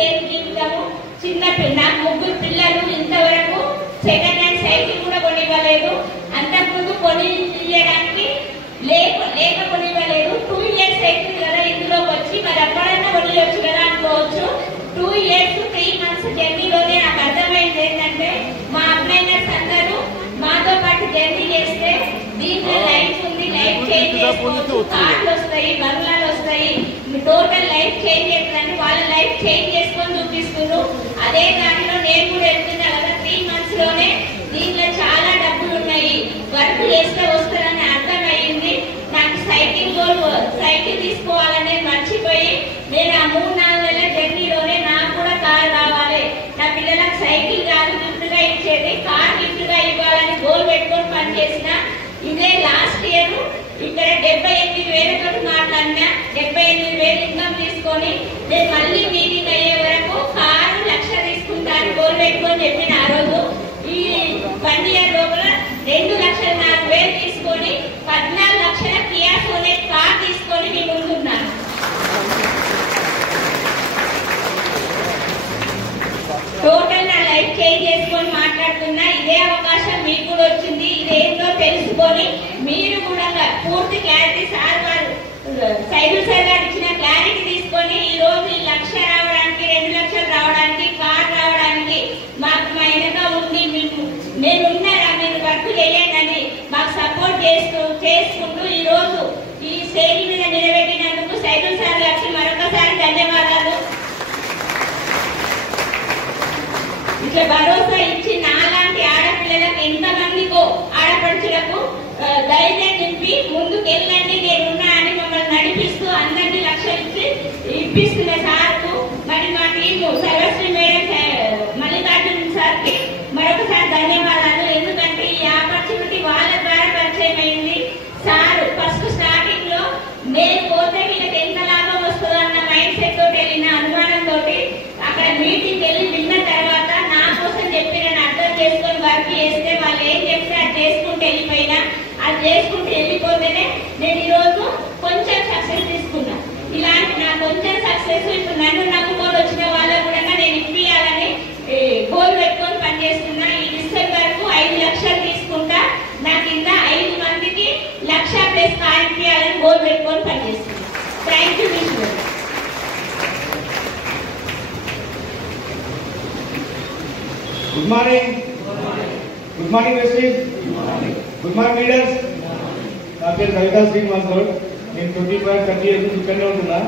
లేదు జీవితము. నాకు 3 పిల్లలు, ఇంతవరకు సెకండ్ హ్యాండ్ సైకిల్ కూడా కొనివ్వలేదు. అంతకుముందు కొనియడానికి లేక కొనివ్వలేదు. 2 ఇయర్స్ సైకిల్ కదా ఇందులోకి వచ్చి, మరి అప్పుడన్నా కొనియొచ్చు కదా అనుకోవచ్చు. 2 ఇయర్స్ 3 మంత్స్ జర్నీలోనే నాకు అర్థమైంది ఏంటంటే, మా అబ్బాయినర్స్ అందరూ మాతో పాటు జర్నీ చేస్తే దీంట్లో లైఫ్ ఉంది, లైఫ్ చేంజ్ చేసుకోవచ్చు, కార్లు వస్తాయి, బంగ్లాలు వస్తాయి, టోటల్ లైఫ్ చేంజ్ చేస్తుందని వాళ్ళ లైఫ్ చేంజ్ చేసుకొని చూపిస్తున్నారు. అదే దానిలో నేను కూడా వెళ్తున్నా కదా. 3 మంత్స్ లోనే దీంట్లో చాలా డబ్బులు ఉన్నాయి, వర్క్ చేస్తే వస్తుందని అర్థమయ్యింది. నాకు సైకిల్ తీసుకోవాలనే మర్చిపోయి నేను ఆ 3-4 నెలల జర్నీలోనే నాకు కూడా కార్ రావాలి, నా పిల్లలకు సైకిల్ కాదు గిఫ్ట్ గా ఇచ్చేది, కార్ గిఫ్ట్ గా ఇవ్వాలని గోల్ పెట్టుకొని పనిచేసిన. ఇదే లాస్ట్ ఇయర్ ఇక్కడ 78,000 మాట్లాడినా, 78,000 ఇన్కమ్ తీసుకొని నేను మళ్ళీ మీటింగ్ అయ్యే వరకు కారు 1,00,000 తీసుకుంటాను గోల్ పెట్టుకొని చెప్పిన. ఆ రోజు ఈ 1 ఇయర్ లోపల 2,04,000 తీసుకొని 14 లక్షల కియా సోనెట్ కార్ తీసుకొని మీ ముందున్నాను. టోటల్ నా లైఫ్ చేంజ్ చేసుకొని మాట్లాడుతున్నా. ఇదే అవకాశం మీకు కూడా వచ్చింది. ఇదేంటో తెలుసుకొని మీరు కూడా పూర్తి క్లారిటీ సైదుల్ సార్ గారు ఇచ్చిన క్లారిటీ తీసుకొని ఈ రోజు 1,00,000 రావడానికి, 2 లక్షలు రావడానికి, కార్ రావడానికి మాకు మా వెనక ఉండి నేను ఉన్నారా, మీరు వర్క్ చేయండి మాకు సపోర్ట్ చేసుకుంటూ ఈ రోజు ఈ స్టేజ్ మీద నిలబెట్టినందుకు సైదుల్ సార్ గారికి మరొకసారి ధన్యవాదాలు. ఇట్లా భరోసా ఇచ్చి నాలాంటి ఆడపిల్లలకు, ఎంతమందికో ఆడపడుచులకు ధైర్యం నింపి ముందుకెళ్ళండి నేనున్నా అని మమ్మల్ని నడిపిస్తూ అందరినీ లక్షలు ఇచ్చి ఇప్పిస్తున్న సార్కు, మరి మా టీము సర్వశ్రీ మేడం, మల్లికార్జున సార్కి మరొకసారి ధన్యవాదాలు. ఎందుకంటే ఈ ఆపర్చునిటీ వాళ్ళ ద్వారా పరిచయం అయింది. సార్ ఫస్ట్ స్టార్టింగ్ లో నేను పోతే వీళ్ళకి ఎంత లాభం వస్తుందో అన్న మైండ్ సెట్ తోటి వెళ్ళిన, అనుమానంతో అక్కడ మీటింగ్ వెళ్ళి విన్న తర్వాత నా కోసం చెప్పిన అర్థం చేసుకొని వర్క్ చేస్తే వాళ్ళు ఏం చెప్తే అది చేసుకుంటూ వెళ్ళిపోయినా, అది చేసుకుంటూ వెళ్ళిపోతేనే నేను ఈరోజు కొంచెం సక్సెస్ తీసుకున్నా. ఇలాంటి నా కొంచెం సక్సెస్ ఇప్పుడు నన్ను నమ్ముకొని వచ్చిన వాళ్ళకు కూడా నేను ఇప్పియాలని గోల్ పెట్టుకొని పనిచేస్తున్నా. ఈ డిసెంబర్ కు 5 లక్షలు తీసుకుంటా, నా కింద 5 మందికి 1,00,000+ కార్ ఇప్పియాలని గోల్ పెట్టుకొని పనిచేస్తున్నా. Thank you Vishnu. Good morning. Good morning వెస్టీ. Good morning leaders. నా పేరు కవితా శ్రీనివాస్ గౌడ్. నేను 25-30 ఇయర్స్ నుంచి ఇక్కడనే ఉంటున్నా.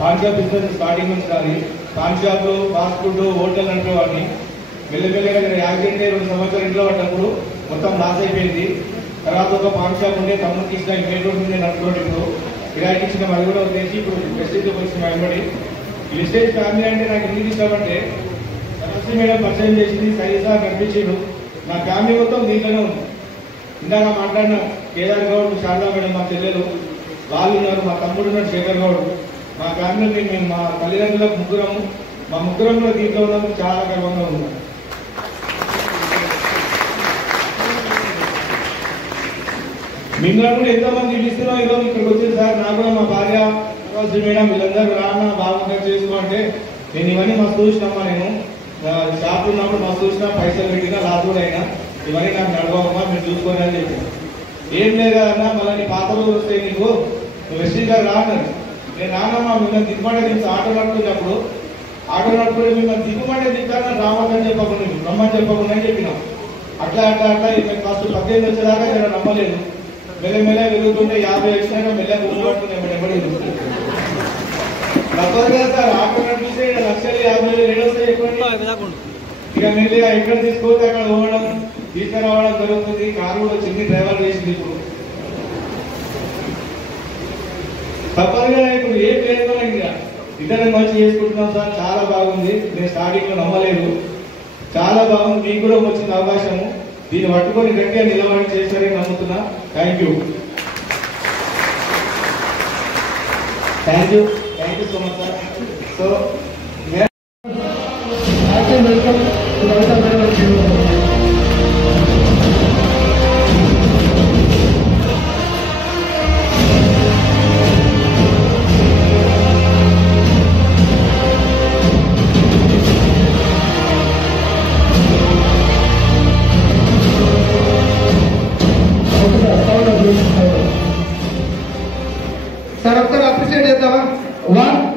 పాన్ షాప్ బిజినెస్ స్టార్టింగ్ నుంచి కానీ పాన్ షాప్ లో ఫాస్ట్ ఫుడ్ హోటల్ అంటే వాడిని మెల్లమెల్లగా నేను యాక్సిడెంట్ 2 సంవత్సరాలు ఇంట్లో పడ్డప్పుడు మొత్తం లాస్ అయిపోయింది. తర్వాత ఒక పాన్ షాప్ ఉండే తమ్ముడికి ఇచ్చిన మెయిన్ రోడ్ ఉండే నడుపుకోండి. ఇప్పుడు కిరాయికి ఇచ్చిన అది కూడా వచ్చేసి ఇప్పుడు వెస్టేజ్కి వచ్చిన వెంబడి. ఈ వెస్టేజ్ ఫ్యామిలీ అంటే నాకు ఎందుకు ఇష్టమంటే సరస్వతి మేడం పరిచయం చేసింది, సైజా కనిపించిండు. నా ఫ్యామిలీ మొత్తం దీంట్లోనే ఉంది. ఇందాక మాట్లాడిన కేదార్ గౌడ్, శారదా మేడం మా చెల్లెలు వాళ్ళు ఉన్నారు, మా తమ్ముడు ఉన్నారు శేఖర్ గౌడ్. మా ఫ్యామిలీ మేము మా తల్లిదండ్రులకు ముగ్గురము, మా ముగ్గురం కూడా దీంట్లో ఉన్నందుకు చాలా గర్వంగా ఉన్నాం. మిమ్మల్ని కూడా ఎంతోమంది పిలుస్తున్నాం ఈరోజు ఇక్కడికి వచ్చింది సార్. నాకు కూడా మా భార్య మేడం వీళ్ళందరూ రాన్న బాగా చేసుకోమంటే నేను ఇవన్నీ మస్తు చూసినమ్మా. నేను షాప్ ఉన్నప్పుడు మస్తు చూసినా, పైసలు పెట్టినా, లాస్ కూడా అయినా ఇవన్నీ నాకు నడవమ్మా, మీరు చూసుకోండి అని చెప్పి. ఏం లేదా అన్న మళ్ళీ నీ పాత రోజులు వస్తాయి, నీకు నువ్వు వెస్టీ గారు రానని. నేను రానమ్మా, మిమ్మల్ని దిగుమంటే దించి ఆటో నడుపుతున్నప్పుడు మిమ్మల్ని దిగుమంటే దిగుతాను రావద్దని చెప్పకుండా, రమ్మని చెప్పకుండా అని చెప్పినాం. అట్లా ఫస్ట్ 18 వచ్చేదాకా నేను నమ్మలేదు. మెల్లమెల్ల వెలుగుతుంటే 50 వచ్చినాక మెల్ల గుర్తు పట్టుకుని ఎప్పటి తప్పదు కదా సార్. ఆటో నడిపిస్తే 1,50,000 వస్తాయి ఎక్కువ. ఇక మెల్లిగా ఎక్కడ తీసుకోతే అక్కడ పోవడం, తీసుకురావడం జరుగుతుంది. కారు కూడా చిన్న డ్రైవర్ వేసింది. ఇప్పుడు తప్పదుగా ఇప్పుడు ఏం లేదు, ఇంకా ఇద్దరం మంచి చేసుకుంటున్నాం సార్. చాలా బాగుంది. నేను స్టార్టింగ్ లో నమ్మలేదు, చాలా బాగుంది. మీకు కూడా వచ్చిన అవకాశము, దీన్ని పట్టుకొని గట్టిగా నిలబడి చేస్తారని నమ్ముతున్నా. Thank you so much sir. So welcome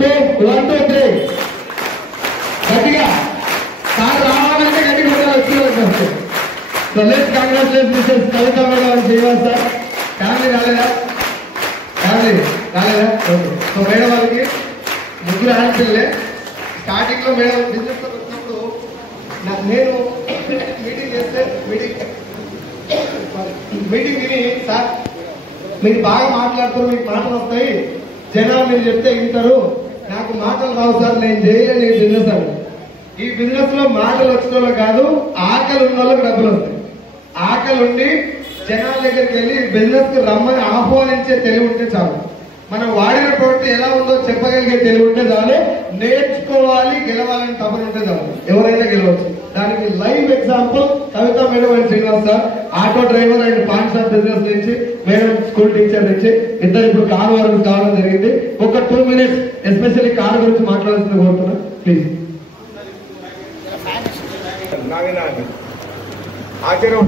2 1 2 3 గట్టిగా సార్ రావాలంటే గట్టిగా వచ్చి so let's congratulate Mrs Kavitha madam Srinivas sir. Family రాలేదా? ఓకే. సో మేడం వాళ్ళకి ముగ్గురు ఆడపిల్లలే. స్టార్టింగ్ లో మేడం బిజినెస్ లో వచ్చినప్పుడు నేను మీటింగ్ చేస్తే మీటింగ్ విని సార్ మీరు బాగా మాట్లాడుతారు, మీకు మాటలు వస్తాయి, జనాలు మీరు చెప్తే వింటారు, నాకు మాటలు రావు సార్, నేను చేయలేను ఈ బిజినెస్ అని. ఈ బిజినెస్ లో మాటలు వచ్చిన వాళ్ళు కాదు, ఆకలి ఉన్న వాళ్ళకి డబ్బులు వస్తాయి. ఆకలి ఉండి జనాల దగ్గరికి వెళ్ళి బిజినెస్ కి రమ్మని ఆహ్వానించే తెలివి ఉంటే చాలు. మనం వాడిన ప్రోడక్ట్ ఎలా ఉందో చెప్పగలిగే తెలివి ఉంటే చాలు. నేర్చుకోవాలి, గెలవాలని తపన ఉంటే చాలు, ఎవరైనా గెలవచ్చు. దానికి live example Kavitha madam and Srinivas sir. Auto driver and pan shop business నుంచి, మేడం స్కూల్ టీచర్ నుంచి, ఇద్దరు ఇప్పుడు కారు వరకు కావడం జరిగింది. ఒక 2 minutes ఎస్పెషల్లీ కారు గురించి మాట్లాడాల్సింది కోరుతున్నా ప్లీజ్. ఆచరణ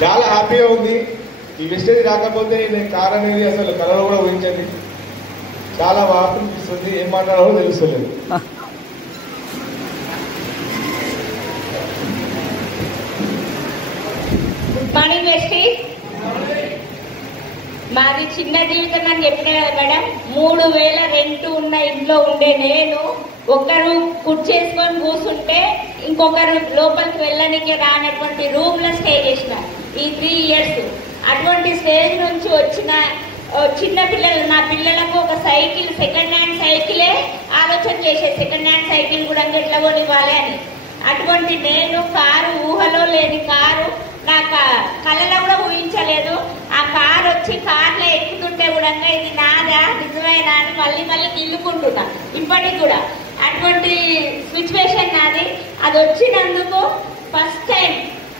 చాలా హ్యాపీగా ఉంది. ఈ వెస్టేజ్ రాకపోతే నేను కార్ అనేది అసలు కళలో కూడా ఊహించండి. చాలా బాగా అనిపిస్తుంది, ఏం మాట్లాడాలో తెలుస్తలేదు. Good morning wastage. మాది చిన్న జీవితం అని చెప్పిన కదా మేడం. 3000 రెంట్ ఉన్న ఇంట్లో ఉండే నేను ఒకరు కుర్చేసుకొని కూర్చుంటే ఇంకొకరు లోపలికి వెళ్ళడానికి రానటువంటి రూమ్ లో స్టే చేసిన ఈ 3 years. అటువంటి స్టేజ్ నుంచి వచ్చిన చిన్న పిల్లలు, నా పిల్లలకు ఒక సైకిల్, సెకండ్ హ్యాండ్ సైకిలే ఆలోచన చేసే, సెకండ్ హ్యాండ్ సైకిల్ కూడా ఎట్లా కొనివ్వాలి అని. అటువంటి నేను కారు, ఊహలో లేని కారు, నా కళలో కూడా ఊహించలేదు. ఆ కారు వచ్చి కార్లో ఎక్కుతుంటే కూడా ఇది నాదా, నిజమేనా అని మళ్ళీ నిల్లుకుంటున్నా ఇప్పటికి కూడా. అటువంటి సిచ్యువేషన్ నాది. అది వచ్చినందుకు ఫస్ట్ టైం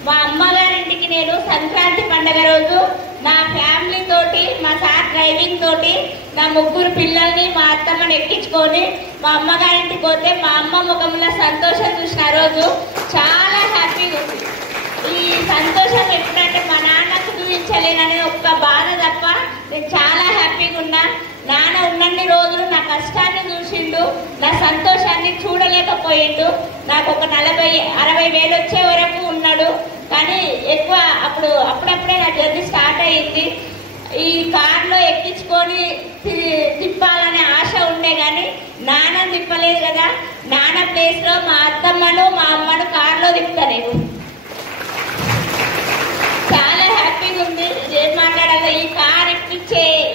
మా అమ్మగారింటికి నేను సంక్రాంతి పండుగ రోజు నా ఫ్యామిలీ తోటి, మా సార్ డ్రైవింగ్ తోటి, నా 3 పిల్లల్ని, మా అత్తమ్మని ఎక్కించుకొని మా అమ్మగారింటికి పోతే మా అమ్మ ముఖంలో సంతోషం చూసిన రోజు చాలా హ్యాపీగా ఉంది. ఈ సంతోషం ఎప్పుడంటే మా నాన్నకు చూపించలేననే ఒక్క బాధ తప్ప నేను చాలా హ్యాపీగా ఉన్నా. నాన్న ఉన్నన్ని రోజులు నా కష్టాన్ని చూసిండు, నా సంతోషాన్ని చూడలేకపోయిండు. నాకు ఒక 40-60 వేలు వచ్చే వరకు ఉన్నాడు. కానీ ఎక్కువ అప్పుడప్పుడే నా జర్నీ స్టార్ట్ అయ్యింది. ఈ కార్లో ఎక్కించుకొని తిప్పాలనే ఆశ ఉండే కానీ నాన్న తిప్పలేదు కదా. నాన్న ప్లేస్ లో మా అత్తమ్మను, మా అమ్మను కార్లో తిప్పుతా నేను. చాలా హ్యాపీగా ఉంది. ఏం మాట్లాడాలి, ఈ కార్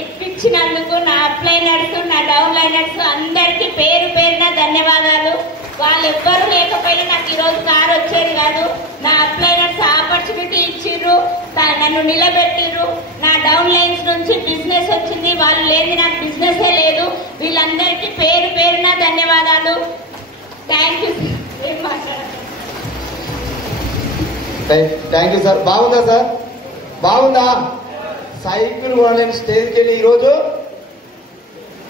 ఇప్పించినందుకు నా అప్లైనర్స్, నా డౌన్ లైనర్స్ అందరికీ పేరు పేరున ధన్యవాదాలు. వాళ్ళు ఎవ్వరూ లేకపోయినా నాకు ఈరోజు కార్ వచ్చేది కాదు. నా అప్లైనర్స్ ఆపర్చునిటీ ఇచ్చిర్రు, నన్ను నిలబెట్టిర్రు. నా డౌన్ లైన్స్ నుంచి బిజినెస్ వచ్చింది, వాళ్ళు లేని నాకు బిజినెసే లేదు. వీళ్ళందరికీ పేరు పేరున ధన్యవాదాలు. Thank you. ఏం మాట్లాడాలి? Thank you sir. బాగుందా సార్? బాగుందా? సైకిల్ కొనలేని స్టేజ్కి వెళ్ళి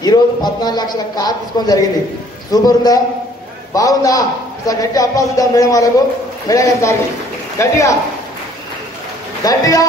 ఈరోజు 14 లక్షల కార్ తీసుకోవడం జరిగింది. సూపర్ ఉందా? బాగుందా సార్? గట్టి అప్లాస్ ఇద్దాం మేడం వాళ్ళకు. మేడం గారు సార్ గట్టిగా గట్టిగా.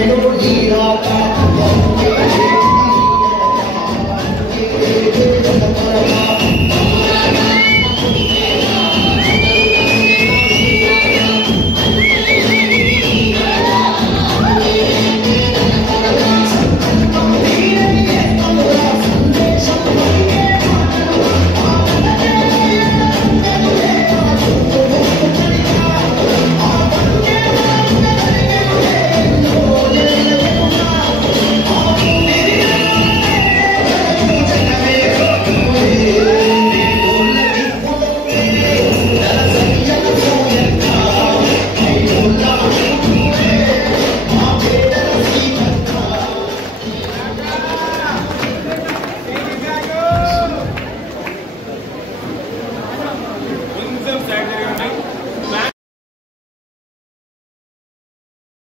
వచ్చెను నీ రాక